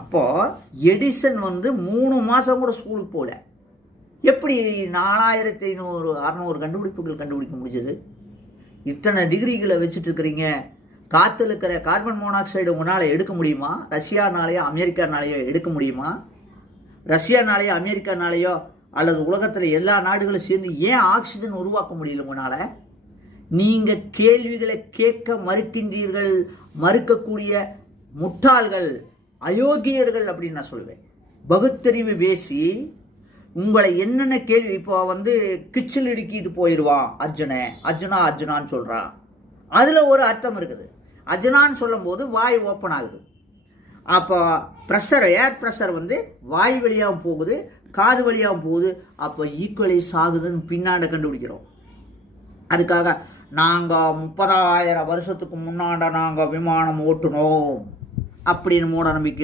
அப்போது எடிசன் 3 மாதம் கூட ஸ்கூலுக்கு போகல. எப்படி 4500 600 கண்டுபிடிப்புகள் கண்டுபிடிக்க முடிஞ்சது? இத்தனை டிகிரிகளை வச்சுட்டு இருக்கிறீங்க. காற்றுல இருக்கிற கார்பன் மோனாக்சைடு உங்களால் எடுக்க முடியுமா? ரஷ்யானாலேயோ அமெரிக்கானாலேயோ எடுக்க முடியுமா? ரஷ்யானாலேயோ அமெரிக்கானாலேயோ அல்லது உலகத்தில் எல்லா நாடுகளும் சேர்ந்து ஏன் ஆக்சிஜன் உருவாக்க முடியல உங்களால்? நீங்கள் கேள்விகளை கேட்க மறுக்கின்றீர்கள். மறுக்கக்கூடிய முட்டாள்கள், அயோக்கியர்கள் அப்படின்னு நான் சொல்வேன். பகுத்தறிவு பேசி உங்களை என்னென்ன கேள்வி, இப்போ கிச்சில் இடுக்கிட்டு போயிடுவான் அர்ஜுனான்னு சொல்கிறான். அதில் ஒரு அர்த்தம் இருக்குது. அர்ஜுனான்னு சொல்லும் போது வாய் ஓப்பன் ஆகுது. அப்போ ப்ரெஷர், ஏர் ப்ரெஷர் வாய் வழியாகவும் போகுது, காது வழியாகவும் போகுது. அப்போ ஈக்குவலைஸ் ஆகுதுன்னு பின்னாண்ட கண்டுபிடிக்கிறோம். அதுக்காக நாங்கள் 30,000 வருஷத்துக்கு முன்னாண்ட நாங்கள் விமானம் ஓட்டுனோம் அப்படின்னு மூட நம்பிக்கை